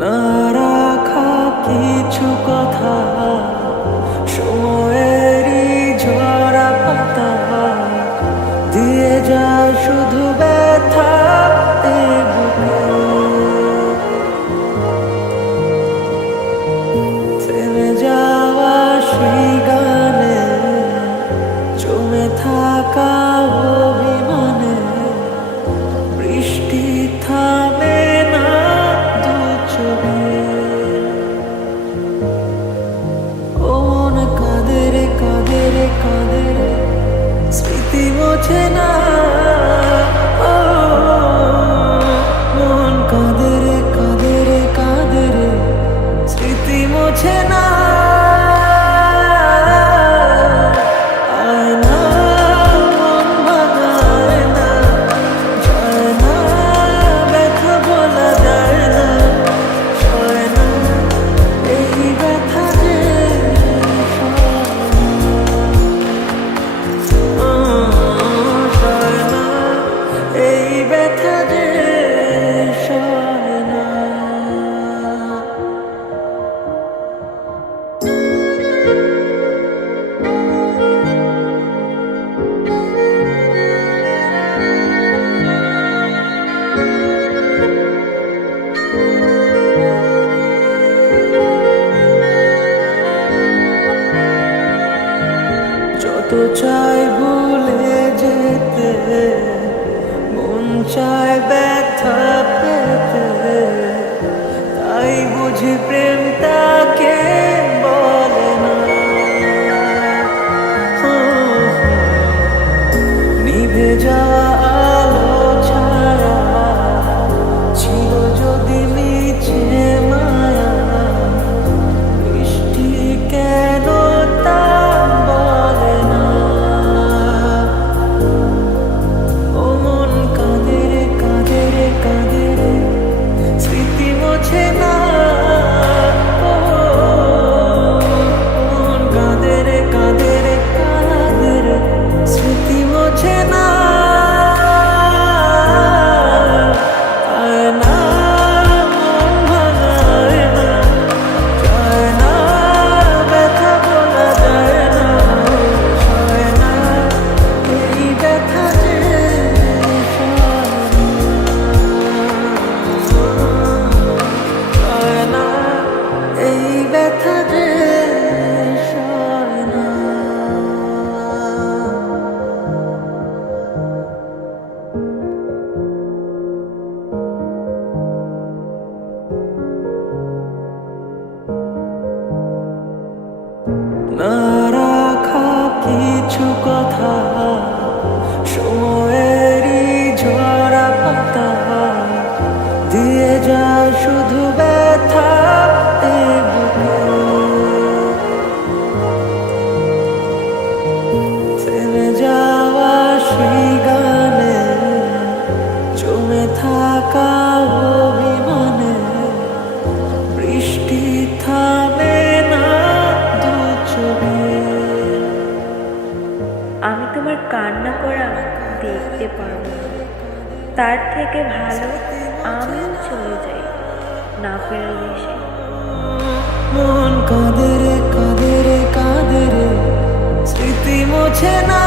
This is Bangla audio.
না রাখা কিছু কথা সময়েরই ঝরা পাতা দিয়ে যায় শুধু ব্যথা এ বুকে। থেমে যাওয়া সেই গানে জমে থাকা অভিমানে বৃষ্টি থামে না দু চোখে। ও মন কাঁদে রে কাঁদে রে কাঁদে রে স্মৃতি মোছে না। ও মন কাঁদে রে কাঁদে রে কাঁদে রে স্মৃতি মোছে না। যত চাই ভুলে যেতে মন চায় ব্যথা পেতে, তাই বুঝি প্রেম তাকে বলে না। নিভে যাওয়া আলো ছায়া ছিল যদি মিছে মায়া, বৃষ্টি কেন তা বলে না। ও মন কাঁদে রে কাঁদে রে কাঁদে রে স্মৃতি মোছে না। ও মন কাঁদে রে কাঁদে রে কাঁদে রে স্মৃতি মোছে না। না রাখা কিছু কথা সময়েরই ঝরা পাতা দিয়ে যায় শুধু ব্যথা এ বুকে। থেমে যাওয়া সেই গানে জমে থাকা অভিমানে বৃষ্টি থামে না দু চোখে। আমি তোমার কান্না করা দেখতে পারবো না, তার থেকে ভালো আমিও চলে যাই না ফেরার দেশে। মন কাঁদে রে কাঁদে রে কাঁদে রে স্মৃতি মোছে না।